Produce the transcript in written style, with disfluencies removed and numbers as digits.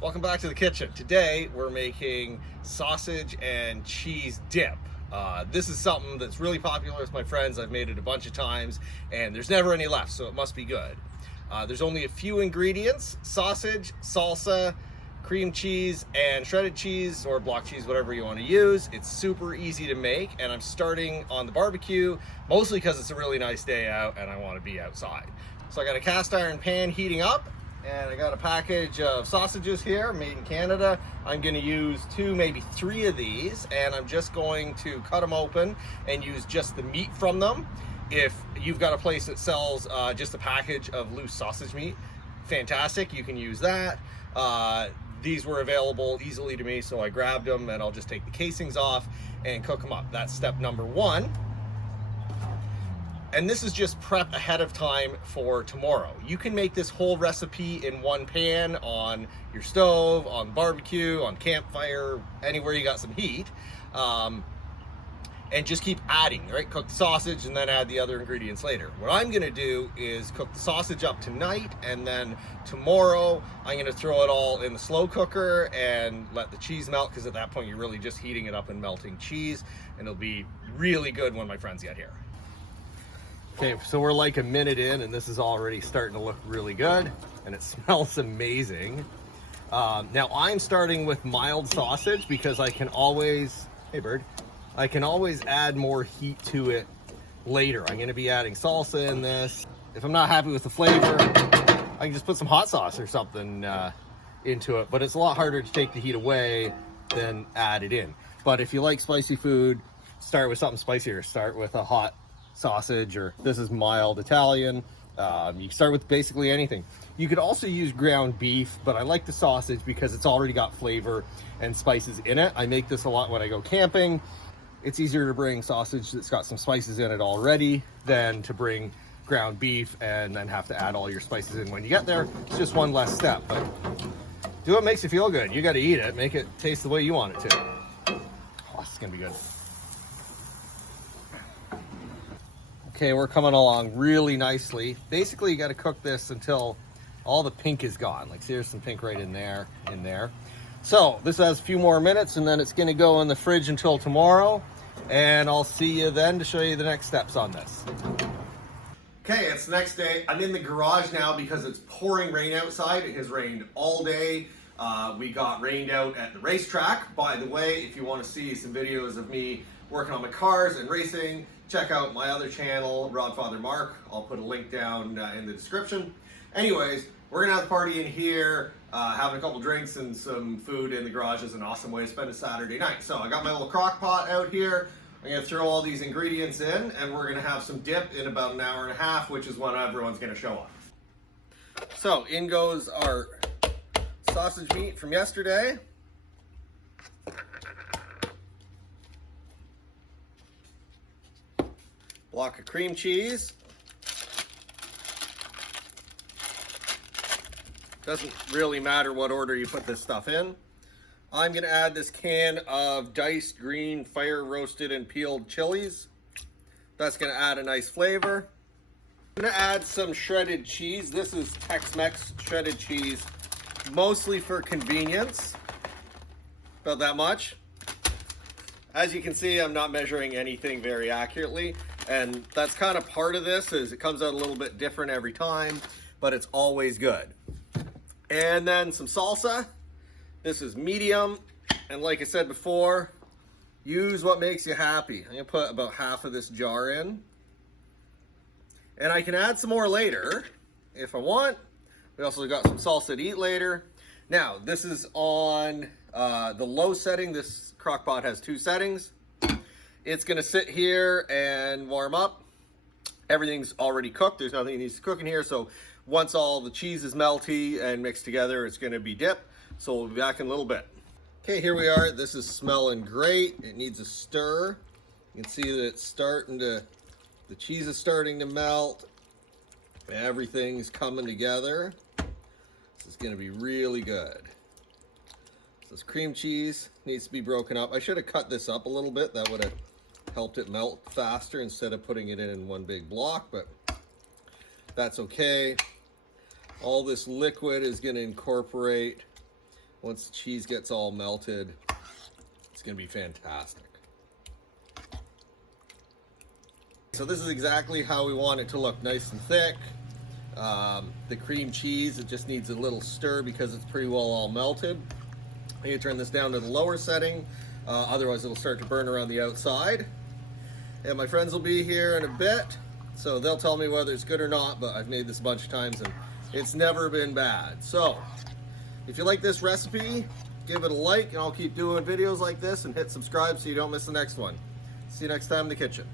Welcome back to the kitchen. Today we're making sausage and cheese dip. This is something that's really popular with my friends. I've made it a bunch of times and there's never any left, so it must be good. There's only a few ingredients: sausage, salsa, cream cheese, and shredded cheese or block cheese, whatever you want to use. It's super easy to make, and I'm starting on the barbecue mostly because it's a really nice day out and I want to be outside. So I got a cast iron pan heating up, and I got a package of sausages here, made in Canada. I'm going to use 2, maybe 3 of these, and I'm just going to cut them open and use just the meat from them. If you've got a place that sells just a package of loose sausage meat, fantastic, you can use that. These were available easily to me, so I grabbed them, and I'll just take the casings off and cook them up. That's step number 1. And this is just prep ahead of time for tomorrow. You can make this whole recipe in one pan on your stove, on barbecue, on campfire, anywhere you got some heat. And just keep adding, right? Cook the sausage and then add the other ingredients later. What I'm gonna do is cook the sausage up tonight, and then tomorrow I'm gonna throw it all in the slow cooker and let the cheese melt, because at that point you're really just heating it up and melting cheese, and it'll be really good when my friends get here. Okay, so we're like a minute in and this is already starting to look really good and it smells amazing. Now I'm starting with mild sausage because I can always, hey bird, I can always add more heat to it later. I'm gonna be adding salsa in this. If I'm not happy with the flavor, I can just put some hot sauce or something into it, but it's a lot harder to take the heat away than add it in. But if you like spicy food, start with something spicier. Start with a hot sausage, or this is mild Italian. You can start with basically anything. You could also use ground beef, but I like the sausage because it's already got flavor and spices in it. I make this a lot when I go camping. It's easier to bring sausage that's got some spices in it already than to bring ground beef and then have to add all your spices in when you get there. It's just one less step, but do what makes you feel good. You got to eat it, make it taste the way you want it to. Oh, this is gonna be good. Okay, we're coming along really nicely. Basically, you got to cook this until all the pink is gone. Like, see, there's some pink right in there, So this has a few more minutes, and then it's going to go in the fridge until tomorrow. And I'll see you then to show you the next steps on this. Okay, it's the next day. I'm in the garage now because it's pouring rain outside. It has rained all day. We got rained out at the racetrack. By the way, if you want to see some videos of me working on my cars and racing, check out my other channel, Rodfather Mark. I'll put a link down in the description. Anyways, we're gonna have the party in here, having a couple drinks and some food in the garage is an awesome way to spend a Saturday night. So I got my little crock pot out here. I'm gonna throw all these ingredients in, and we're gonna have some dip in about an hour and a half, which is when everyone's gonna show up. So in goes our sausage meat from yesterday. Block of cream cheese. Doesn't really matter what order you put this stuff in. I'm gonna add this can of diced green fire roasted and peeled chilies. That's gonna add a nice flavor. I'm gonna add some shredded cheese. This is Tex-Mex shredded cheese, mostly for convenience. About that much. As you can see, I'm not measuring anything very accurately, and that's kind of part of this, is it comes out a little bit different every time, but it's always good. And then some salsa. This is medium, and like I said before, use what makes you happy. I'm gonna put about half of this jar in, and I can add some more later if I want. We also got some salsa to eat later. Now, this is on the low setting. This crock pot has 2 settings. It's gonna sit here and warm up. Everything's already cooked. There's nothing that needs to cook in here. So once all the cheese is melty and mixed together, it's gonna be dip. So we'll be back in a little bit. Okay, here we are. This is smelling great. It needs a stir. You can see that it's starting to, the cheese is starting to melt. Everything's coming together. This is gonna be really good. So this cream cheese needs to be broken up. I should have cut this up a little bit. That would have helped it melt faster instead of putting it in one big block, but that's okay. All this liquid is going to incorporate Once the cheese gets all melted, it's gonna be fantastic. So this is exactly how we want it to look, nice and thick. The cream cheese, it just needs a little stir because it's pretty well all melted. I'm gonna turn this down to the lower setting, otherwise it'll start to burn around the outside. And my friends will be here in a bit, so they'll tell me whether it's good or not, but I've made this a bunch of times and it's never been bad. So, if you like this recipe, give it a like, and I'll keep doing videos like this, and hit subscribe so you don't miss the next one. See you next time in the kitchen.